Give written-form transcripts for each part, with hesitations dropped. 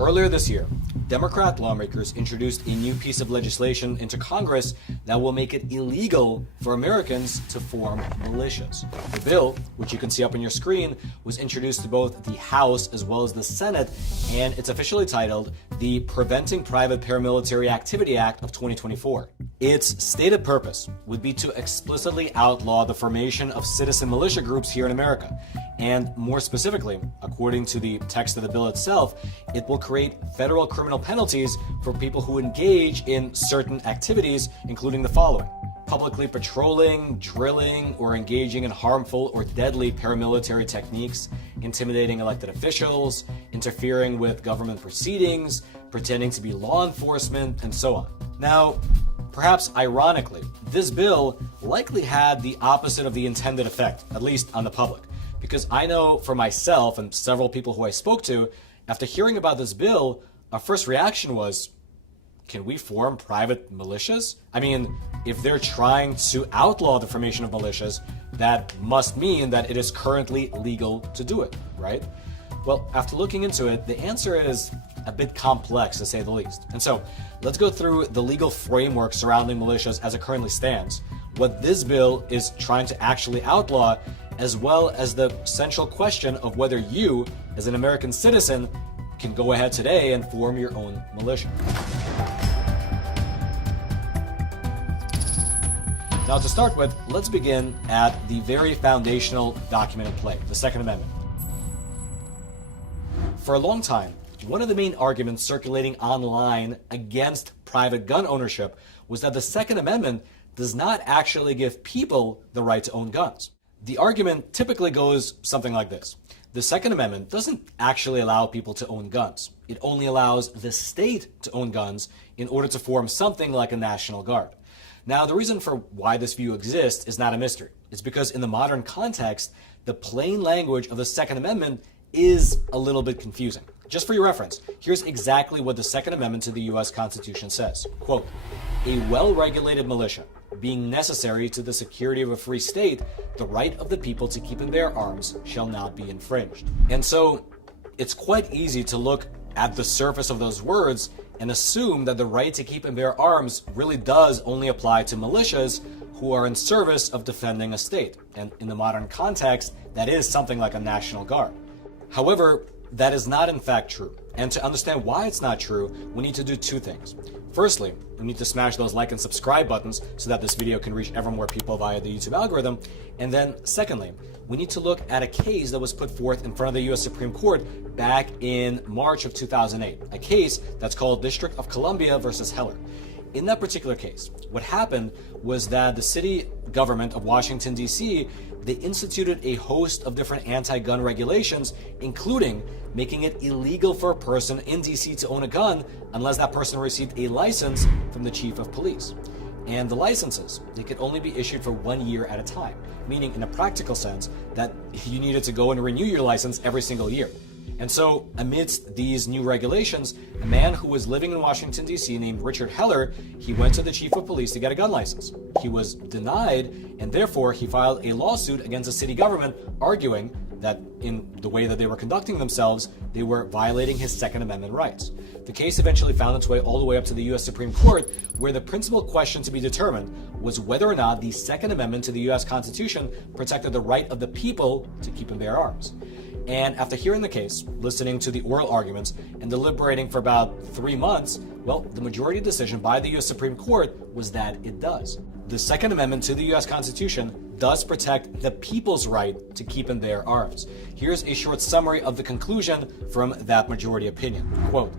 Earlier this year, Democrat lawmakers introduced a new piece of legislation into Congress that will make it illegal for Americans to form militias. The bill, which you can see up on your screen, was introduced to both the House as well as the Senate, and it's officially titled the Preventing Private Paramilitary Activity Act of 2024. Its stated purpose would be to explicitly outlaw the formation of citizen militia groups here in America. And more specifically, according to the text of the bill itself, it will create federal criminal penalties for people who engage in certain activities, including the following: publicly patrolling, drilling, or engaging in harmful or deadly paramilitary techniques, intimidating elected officials, interfering with government proceedings, pretending to be law enforcement, and so on. Now, perhaps ironically, this bill likely had the opposite of the intended effect, at least on the public. Because I know for myself and several people who I spoke to, after hearing about this bill, our first reaction was, can we form private militias? I mean, if they're trying to outlaw the formation of militias, that must mean that it is currently legal to do it, right? Well, after looking into it, the answer is a bit complex, to say the least. And so, let's go through the legal framework surrounding militias as it currently stands, what this bill is trying to actually outlaw, as well as the central question of whether you, as an American citizen, can go ahead today and form your own militia. Now, to start with, let's begin at the very foundational document in play, the Second Amendment. For a long time, one of the main arguments circulating online against private gun ownership was that the Second Amendment does not actually give people the right to own guns. The argument typically goes something like this. The Second Amendment doesn't actually allow people to own guns. It only allows the state to own guns in order to form something like a National Guard. Now, the reason for why this view exists is not a mystery. It's because in the modern context, the plain language of the Second Amendment is a little bit confusing. Just for your reference, here's exactly what the Second Amendment to the U.S. Constitution says. Quote, "A well-regulated militia, being necessary to the security of a free state, the right of the people to keep and bear arms shall not be infringed." And so, it's quite easy to look at the surface of those words and assume that the right to keep and bear arms really does only apply to militias who are in service of defending a state. And in the modern context, that is something like a National Guard. However, that is not in fact true. And to understand why it's not true, we need to do two things. Firstly, we need to smash those like and subscribe buttons so that this video can reach ever more people via the YouTube algorithm. And then secondly, we need to look at a case that was put forth in front of the U.S. Supreme Court back in March of 2008, a case that's called District of Columbia versus Heller. In that particular case, what happened was that the city government of Washington, D.C., they instituted a host of different anti-gun regulations, including making it illegal for a person in D.C. to own a gun unless that person received a license from the chief of police. And the licenses, they could only be issued for 1 year at a time, meaning in a practical sense that you needed to go and renew your license every single year. And so, amidst these new regulations, a man who was living in Washington, D.C. named Richard Heller, he went to the chief of police to get a gun license. He was denied, and therefore he filed a lawsuit against the city government, arguing that in the way that they were conducting themselves, they were violating his Second Amendment rights. The case eventually found its way all the way up to the U.S. Supreme Court, where the principal question to be determined was whether or not the Second Amendment to the U.S. Constitution protected the right of the people to keep and bear arms. And after hearing the case, listening to the oral arguments, and deliberating for about 3 months, well, the majority decision by the U.S. Supreme Court was that it does. The Second Amendment to the U.S. Constitution does protect the people's right to keep and bear arms. Here's a short summary of the conclusion from that majority opinion. Quote,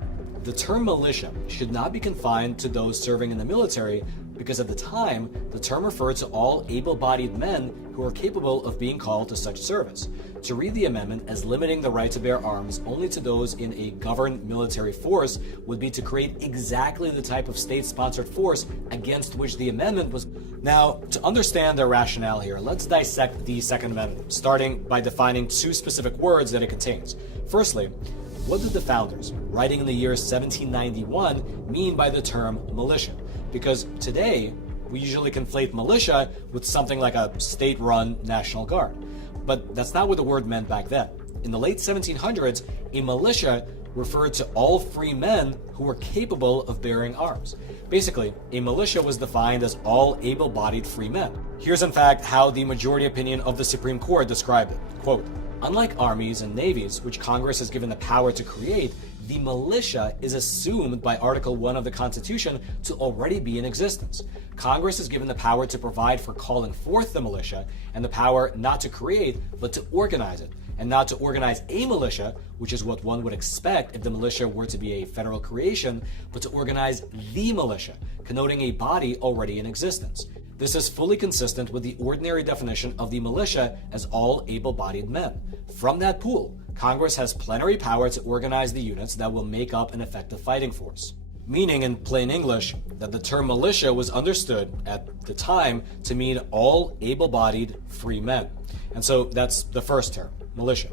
"The term militia should not be confined to those serving in the military because at the time, the term referred to all able-bodied men who are capable of being called to such service. To read the amendment as limiting the right to bear arms only to those in a governed military force would be to create exactly the type of state-sponsored force against which the amendment was." Now, to understand their rationale here, let's dissect the Second Amendment, starting by defining two specific words that it contains. Firstly, what did the founders, writing in the year 1791, mean by the term militia? Because today, we usually conflate militia with something like a state-run National Guard. But that's not what the word meant back then. In the late 1700s, a militia referred to all free men who were capable of bearing arms. Basically, a militia was defined as all able-bodied free men. Here's in fact how the majority opinion of the Supreme Court described it. Quote, "Unlike armies and navies, which Congress has given the power to create, the militia is assumed by Article 1 of the Constitution to already be in existence. Congress is given the power to provide for calling forth the militia, and the power not to create, but to organize it, and not to organize a militia, which is what one would expect if the militia were to be a federal creation, but to organize the militia, connoting a body already in existence. This is fully consistent with the ordinary definition of the militia as all able-bodied men. From that pool, Congress has plenary power to organize the units that will make up an effective fighting force." Meaning, in plain English, that the term militia was understood at the time to mean all able-bodied free men. And so that's the first term, militia.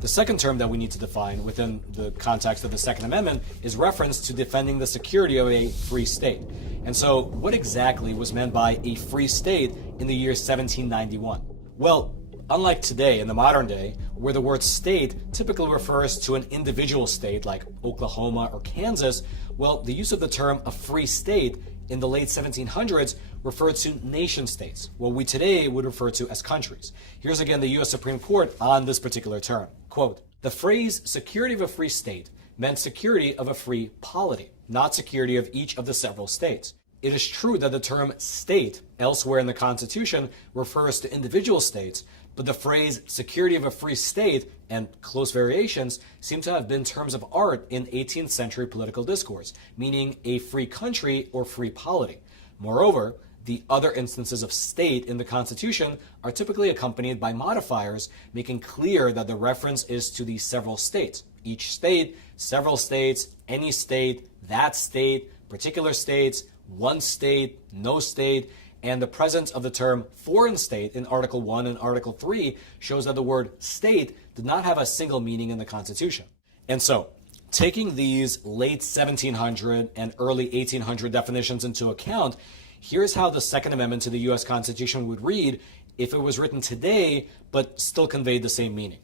The second term that we need to define within the context of the Second Amendment is reference to defending the security of a free state. And so what exactly was meant by a free state in the year 1791? Well, unlike today, in the modern day, where the word state typically refers to an individual state like Oklahoma or Kansas, well, the use of the term a free state in the late 1700s referred to nation states, what we today would refer to as countries. Here's again the U.S. Supreme Court on this particular term. Quote, "The phrase security of a free state meant security of a free polity, not security of each of the several states. It is true that the term state elsewhere in the Constitution refers to individual states, but the phrase security of a free state and close variations seem to have been terms of art in 18th century political discourse, meaning a free country or free polity. Moreover, the other instances of state in the Constitution are typically accompanied by modifiers, making clear that the reference is to the several states. Each state, several states, any state, that state, particular states, one state, no state, and the presence of the term foreign state in Article 1 and Article 3 shows that the word state did not have a single meaning in the Constitution. And so, taking these late 1700 and early 1800 definitions into account, here's how the Second Amendment to the U.S. Constitution would read if it was written today but still conveyed the same meaning.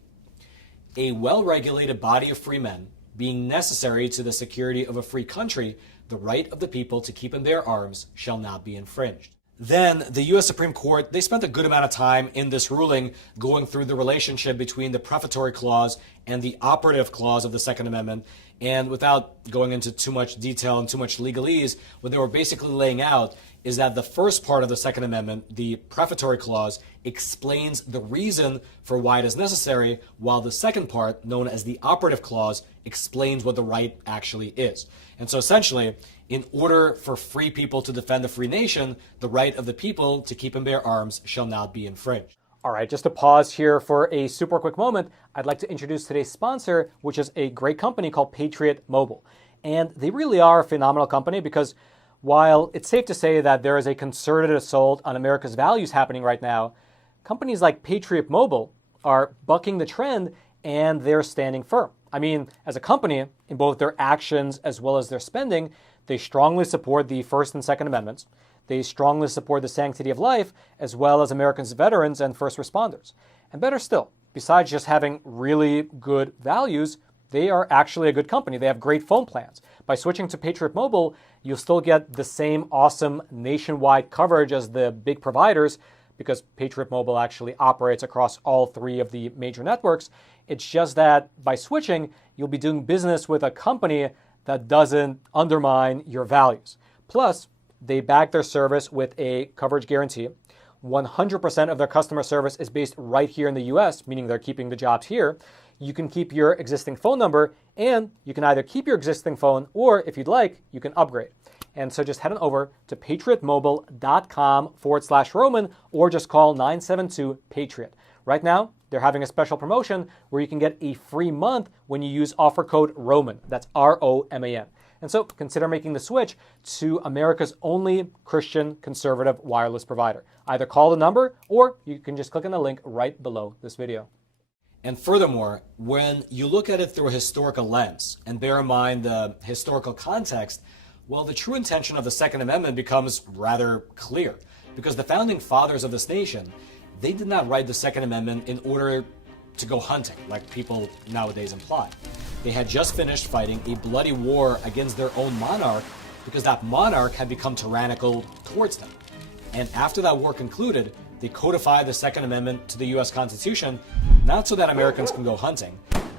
A well-regulated body of free men, being necessary to the security of a free country, the right of the people to keep and bear arms shall not be infringed." Then the U.S. Supreme Court, they spent a good amount of time in this ruling going through the relationship between the prefatory clause and the operative clause of the Second Amendment. And without going into too much detail and too much legalese, what they were basically laying out is that the first part of the Second Amendment, the prefatory clause, explains the reason for why it is necessary, while the second part, known as the operative clause, explains what the right actually is. And so essentially, in order for free people to defend the free nation, the right of the people to keep and bear arms shall not be infringed. All right, just to pause here for a super quick moment, I'd like to introduce today's sponsor, which is a great company called Patriot Mobile. And they really are a phenomenal company because while it's safe to say that there is a concerted assault on America's values happening right now, companies like Patriot Mobile are bucking the trend and they're standing firm. I mean, as a company, in both their actions as well as their spending, they strongly support the First and Second Amendments. They strongly support the sanctity of life, as well as Americans' veterans and first responders. And better still, besides just having really good values, they are actually a good company. They have great phone plans. By switching to Patriot Mobile, you'll still get the same awesome nationwide coverage as the big providers, because Patriot Mobile actually operates across all three of the major networks. It's just that by switching, you'll be doing business with a company that doesn't undermine your values. Plus, they back their service with a coverage guarantee. 100% of their customer service is based right here in the US, meaning they're keeping the jobs here. You can keep your existing phone number, and you can either keep your existing phone, or if you'd like, you can upgrade. And so just head on over to patriotmobile.com/Roman, or just call 972-PATRIOT. Right now, they're having a special promotion where you can get a free month when you use offer code ROMAN. That's ROMAN. And so consider making the switch to America's only Christian conservative wireless provider. Either call the number, or you can just click on the link right below this video. And furthermore, when you look at it through a historical lens and bear in mind the historical context, well, the true intention of the Second Amendment becomes rather clear, because the founding fathers of this nation, they did not write the Second Amendment in order to go hunting, like people nowadays imply. They had just finished fighting a bloody war against their own monarch because that monarch had become tyrannical towards them. And after that war concluded, they codified the Second Amendment to the U.S. Constitution, not so that Americans can go hunting,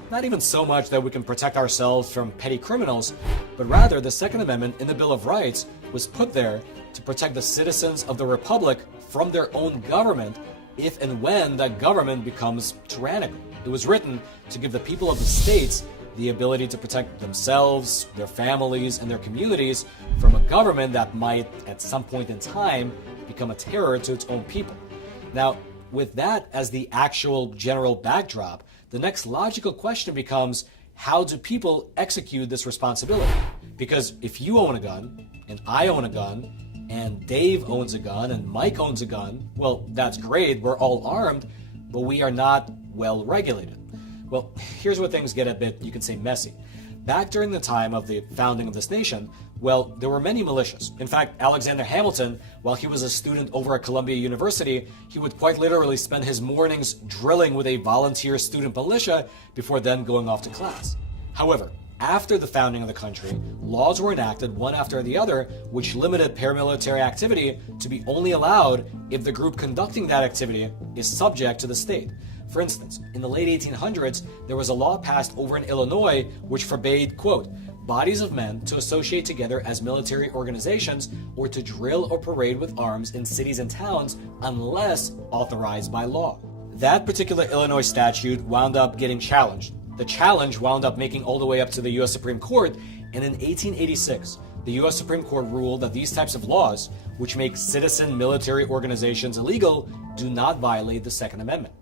not even so much that we can protect ourselves from petty criminals, but rather the Second Amendment in the Bill of Rights was put there to protect the citizens of the Republic from their own government if and when that government becomes tyrannical. It was written to give the people of the states the ability to protect themselves, their families, and their communities from a government that might, at some point in time, become a terror to its own people. Now, with that as the actual general backdrop, the next logical question becomes, how do people execute this responsibility? Because if you own a gun, and I own a gun, and Dave owns a gun, and Mike owns a gun, well, that's great, we're all armed, but we are not well regulated. Well, here's where things get a bit, you can say, messy. Back during the time of the founding of this nation, well, there were many militias. In fact, Alexander Hamilton, while he was a student over at Columbia University, he would quite literally spend his mornings drilling with a volunteer student militia before then going off to class. However, after the founding of the country, laws were enacted one after the other which limited paramilitary activity to be only allowed if the group conducting that activity is subject to the state. For instance, in the late 1800s, there was a law passed over in Illinois which forbade, quote, bodies of men to associate together as military organizations or to drill or parade with arms in cities and towns unless authorized by law. That particular Illinois statute wound up getting challenged. The challenge wound up making all the way up to the U.S. Supreme Court, and in 1886, the U.S. Supreme Court ruled that these types of laws, which make citizen military organizations illegal, do not violate the Second Amendment.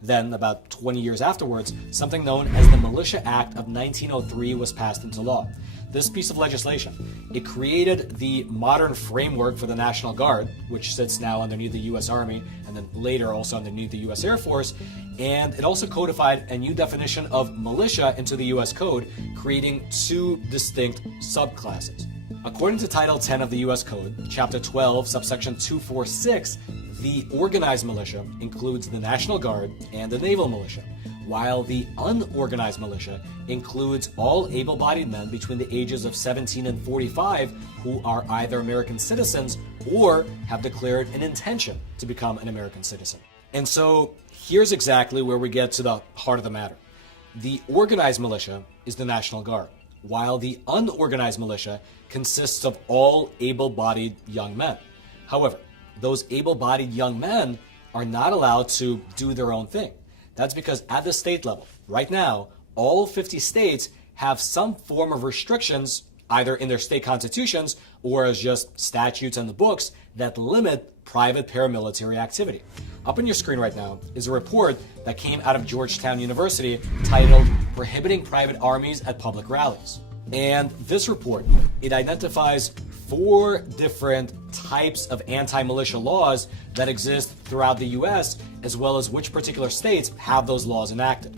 Then, about 20 years afterwards, something known as the Militia Act of 1903 was passed into law. This piece of legislation, it created the modern framework for the National Guard, which sits now underneath the U.S. Army and then later also underneath the U.S. Air Force, and it also codified a new definition of militia into the U.S. Code, creating two distinct subclasses. According to Title 10 of the U.S. Code, Chapter 12, subsection 246, the organized militia includes the National Guard and the Naval Militia, while the unorganized militia includes all able-bodied men between the ages of 17 and 45 who are either American citizens or have declared an intention to become an American citizen. And so here's exactly where we get to the heart of the matter. The organized militia is the National Guard, while the unorganized militia consists of all able-bodied young men. However, those able-bodied young men are not allowed to do their own thing. That's because at the state level, right now, all 50 states have some form of restrictions, either in their state constitutions or as just statutes on the books, that limit private paramilitary activity. Up on your screen right now is a report that came out of Georgetown University titled Prohibiting Private Armies at Public Rallies. And this report, it identifies 4 different types of anti-militia laws that exist throughout the U.S., as well as which particular states have those laws enacted.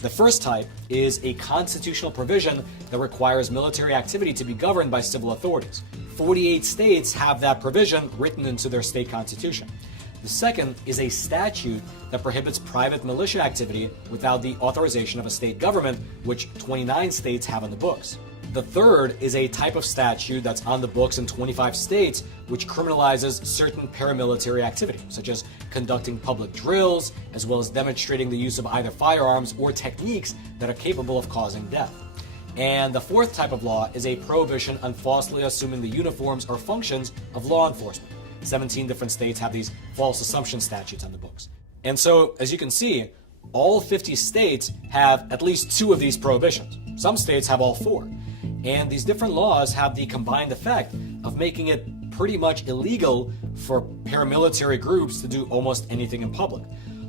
The first type is a constitutional provision that requires military activity to be governed by civil authorities. 48 states have that provision written into their state constitution. The second is a statute that prohibits private militia activity without the authorization of a state government, which 29 states have on the books. The third is a type of statute that's on the books in 25 states, which criminalizes certain paramilitary activity, such as conducting public drills, as well as demonstrating the use of either firearms or techniques that are capable of causing death. And the fourth type of law is a prohibition on falsely assuming the uniforms or functions of law enforcement. 17 different states have these false assumption statutes on the books. And so, as you can see, all 50 states have at least 2 of these prohibitions. Some states have all 4. And these different laws have the combined effect of making it pretty much illegal for paramilitary groups to do almost anything in public.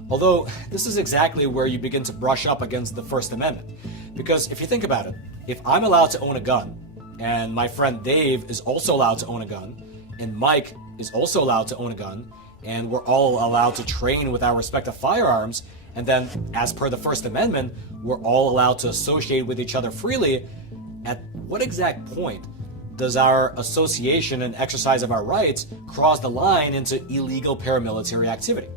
Although, this is exactly where you begin to brush up against the First Amendment. Because if you think about it, if I'm allowed to own a gun, and my friend Dave is also allowed to own a gun, and Mike is also allowed to own a gun, and we're all allowed to train with our respective firearms, and then, as per the First Amendment, we're all allowed to associate with each other freely, at what exact point does our association and exercise of our rights cross the line into illegal paramilitary activity?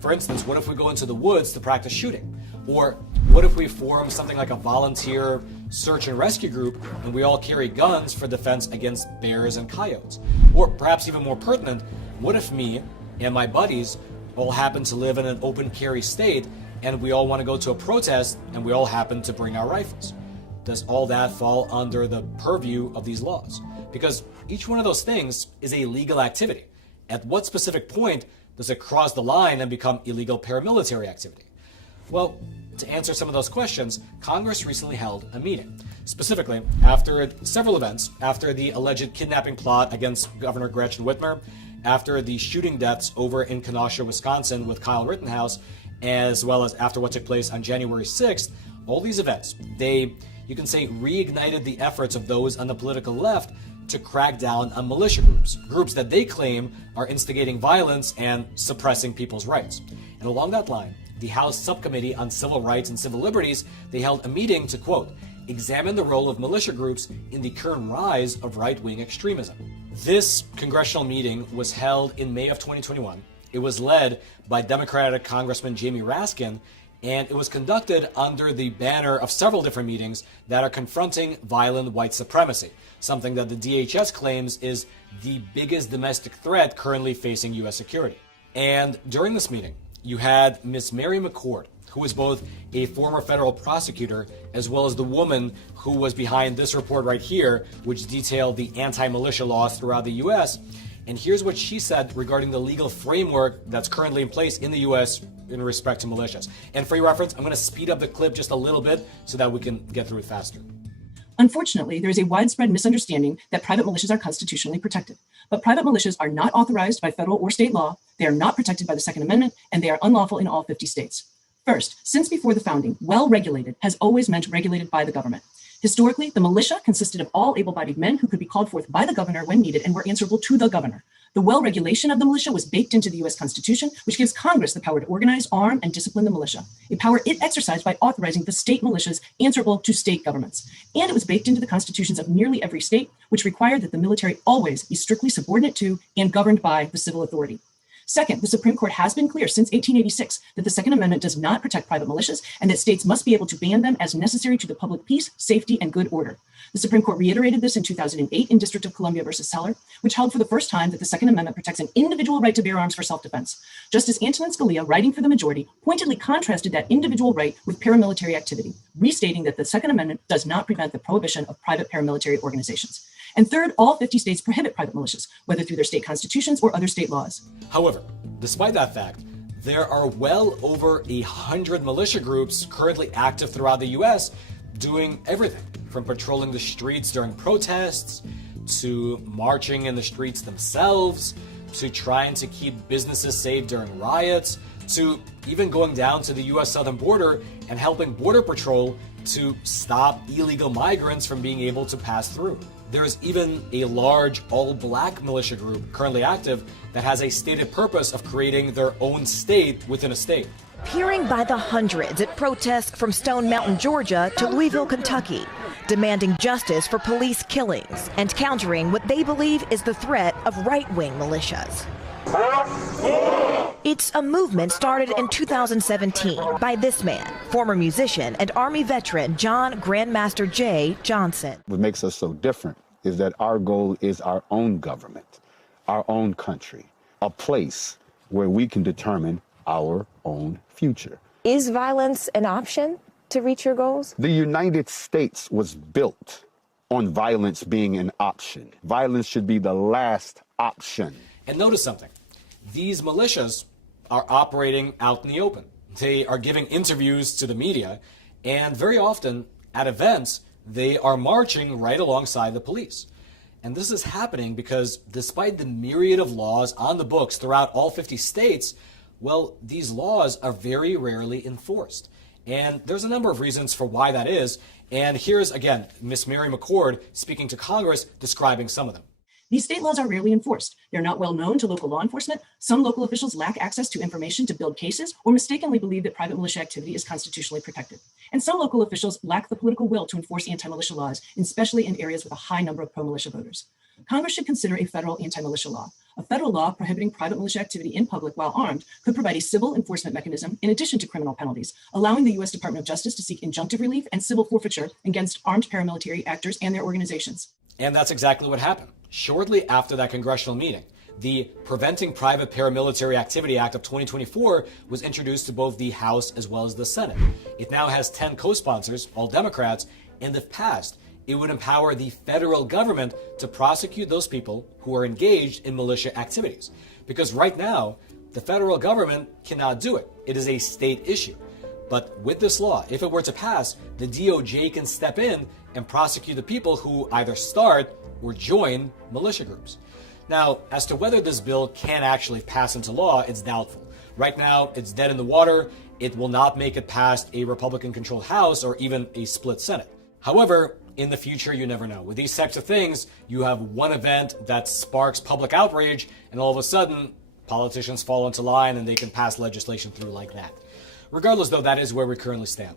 For instance, what if we go into the woods to practice shooting? Or what if we form something like a volunteer search and rescue group and we all carry guns for defense against bears and coyotes? Or perhaps even more pertinent, what if me and my buddies all happen to live in an open carry state and we all want to go to a protest and we all happen to bring our rifles? Does all that fall under the purview of these laws? Because each one of those things is a legal activity. At what specific point does it cross the line and become illegal paramilitary activity? Well, to answer some of those questions, Congress recently held a meeting. Specifically, after several events, after the alleged kidnapping plot against Governor Gretchen Whitmer, after the shooting deaths over in Kenosha, Wisconsin with Kyle Rittenhouse, as well as after what took place on January 6th, all these events, you can say, reignited the efforts of those on the political left to crack down on militia groups that they claim are instigating violence and suppressing people's rights. And along that line, the House Subcommittee on Civil Rights and Civil Liberties, they held a meeting to, quote, examine the role of militia groups in the current rise of right-wing extremism. This congressional meeting was held in May of 2021. It was led by Democratic Congressman Jamie Raskin, and it was conducted under the banner of several different meetings that are confronting violent white supremacy, something that the DHS claims is the biggest domestic threat currently facing U.S. security. And during this meeting, you had Miss Mary McCord, who is both a former federal prosecutor as well as the woman who was behind this report right here, which detailed the anti-militia laws throughout the U.S. And here's what she said regarding the legal framework that's currently in place in the U.S. in respect to militias. And for your reference, I'm going to speed up the clip just a little bit so that we can get through it faster. Unfortunately, there is a widespread misunderstanding that private militias are constitutionally protected. But private militias are not authorized by federal or state law, they are not protected by the Second Amendment, and they are unlawful in all 50 states. First, since before the founding, well-regulated has always meant regulated by the government. Historically, the militia consisted of all able-bodied men who could be called forth by the governor when needed and were answerable to the governor. The well-regulation of the militia was baked into the U.S. Constitution, which gives Congress the power to organize, arm, and discipline the militia, a power it exercised by authorizing the state militias answerable to state governments. And it was baked into the constitutions of nearly every state, which required that the military always be strictly subordinate to and governed by the civil authority. Second, the Supreme Court has been clear since 1886 that the Second Amendment does not protect private militias and that states must be able to ban them as necessary to the public peace, safety, and good order. The Supreme Court reiterated this in 2008 in District of Columbia versus Heller, which held for the first time that the Second Amendment protects an individual right to bear arms for self-defense. Justice Antonin Scalia, writing for the majority, pointedly contrasted that individual right with paramilitary activity, restating that the Second Amendment does not prevent the prohibition of private paramilitary organizations. And third, all 50 states prohibit private militias, whether through their state constitutions or other state laws. However, despite that fact, there are well over 100 militia groups currently active throughout the U.S. doing everything from patrolling the streets during protests, to marching in the streets themselves, to trying to keep businesses safe during riots, to even going down to the U.S. southern border and helping Border Patrol to stop illegal migrants from being able to pass through. There's even a large all-black militia group currently active that has a stated purpose of creating their own state within a state. Appearing by the hundreds at protests from Stone Mountain, Georgia to Louisville, Kentucky, demanding justice for police killings and countering what they believe is the threat of right-wing militias. It's a movement started in 2017 by this man, former musician and Army veteran John Grandmaster J. Johnson. What makes us so different is that our goal is our own government, our own country, a place where we can determine our own future. Is violence an option to reach your goals? The United States was built on violence being an option. Violence should be the last option. And notice something. These militias are operating out in the open. They are giving interviews to the media, and very often at events, they are marching right alongside the police. And this is happening because despite the myriad of laws on the books throughout all 50 states, well, these laws are very rarely enforced. And there's a number of reasons for why that is. And here's, again, Miss Mary McCord speaking to Congress, describing some of them. These state laws are rarely enforced. They're not well known to local law enforcement. Some local officials lack access to information to build cases or mistakenly believe that private militia activity is constitutionally protected. And some local officials lack the political will to enforce anti-militia laws, especially in areas with a high number of pro-militia voters. Congress should consider a federal anti-militia law. A federal law prohibiting private militia activity in public while armed could provide a civil enforcement mechanism in addition to criminal penalties, allowing the U.S. Department of Justice to seek injunctive relief and civil forfeiture against armed paramilitary actors and their organizations. And that's exactly what happened. Shortly after that congressional meeting, the Preventing Private Paramilitary Activity Act of 2024 was introduced to both the House as well as the Senate. It now has 10 co-sponsors, all Democrats, and if passed, it would empower the federal government to prosecute those people who are engaged in militia activities. Because right now, the federal government cannot do it. It is a state issue. But with this law, if it were to pass, the DOJ can step in and prosecute the people who either start or join militia groups. Now, as to whether this bill can actually pass into law, it's doubtful. Right now, it's dead in the water. It will not make it past a Republican-controlled House or even a split Senate. However, in the future, you never know. With these types of things, you have one event that sparks public outrage, and all of a sudden, politicians fall into line and they can pass legislation through like that. Regardless, though, that is where we currently stand.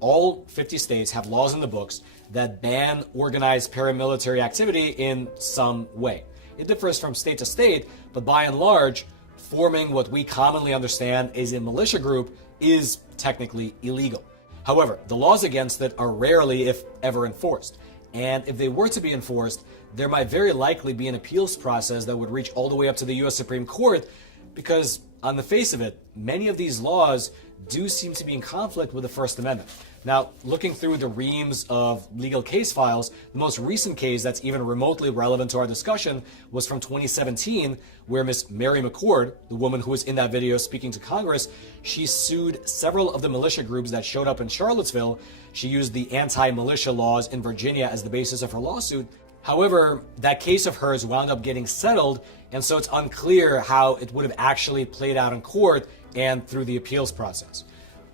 All 50 states have laws in the books that ban organized paramilitary activity in some way. It differs from state to state, but by and large, forming what we commonly understand as a militia group is technically illegal. However, the laws against it are rarely, if ever, enforced. And if they were to be enforced, there might very likely be an appeals process that would reach all the way up to the U.S. Supreme Court, because on the face of it, many of these laws do seem to be in conflict with the First Amendment. Now, looking through the reams of legal case files, the most recent case that's even remotely relevant to our discussion was from 2017, where Miss Mary McCord, the woman who was in that video speaking to Congress, she sued several of the militia groups that showed up in Charlottesville. She used the anti-militia laws in Virginia as the basis of her lawsuit. However, that case of hers wound up getting settled, and so it's unclear how it would have actually played out in court and through the appeals process.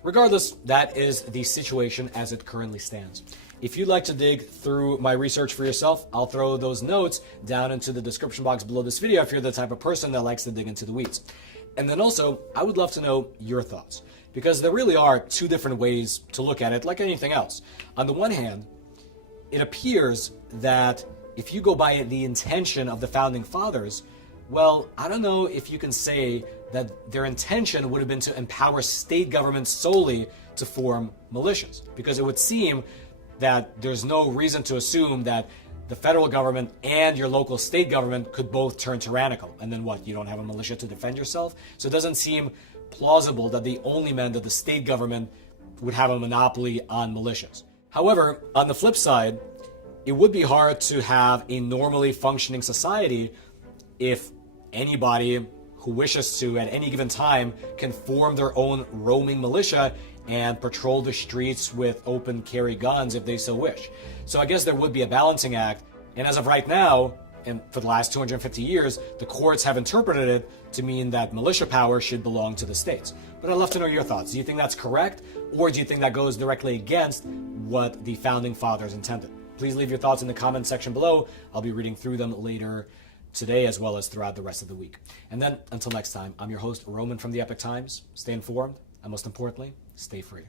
Regardless, that is the situation as it currently stands. If you'd like to dig through my research for yourself, I'll throw those notes down into the description box below this video if you're the type of person that likes to dig into the weeds. And then also, I would love to know your thoughts, because there really are two different ways to look at it, like anything else. On the one hand, it appears that if you go by the intention of the founding fathers, well, I don't know if you can say that their intention would have been to empower state governments solely to form militias, because it would seem that there's no reason to assume that the federal government and your local state government could both turn tyrannical. And then what, you don't have a militia to defend yourself? So it doesn't seem plausible that they only meant that the state government would have a monopoly on militias. However, on the flip side, it would be hard to have a normally functioning society if anybody who wishes to at any given time can form their own roaming militia and patrol the streets with open carry guns if they so wish. So I guess there would be a balancing act. And as of right now, and for the last 250 years, the courts have interpreted it to mean that militia power should belong to the states. But I'd love to know your thoughts. Do you think that's correct? Or do you think that goes directly against what the founding fathers intended? Please leave your thoughts in the comment section below. I'll be reading through them later today as well as throughout the rest of the week. And then until next time, I'm your host, Roman from the Epoch Times. Stay informed, and most importantly, stay free.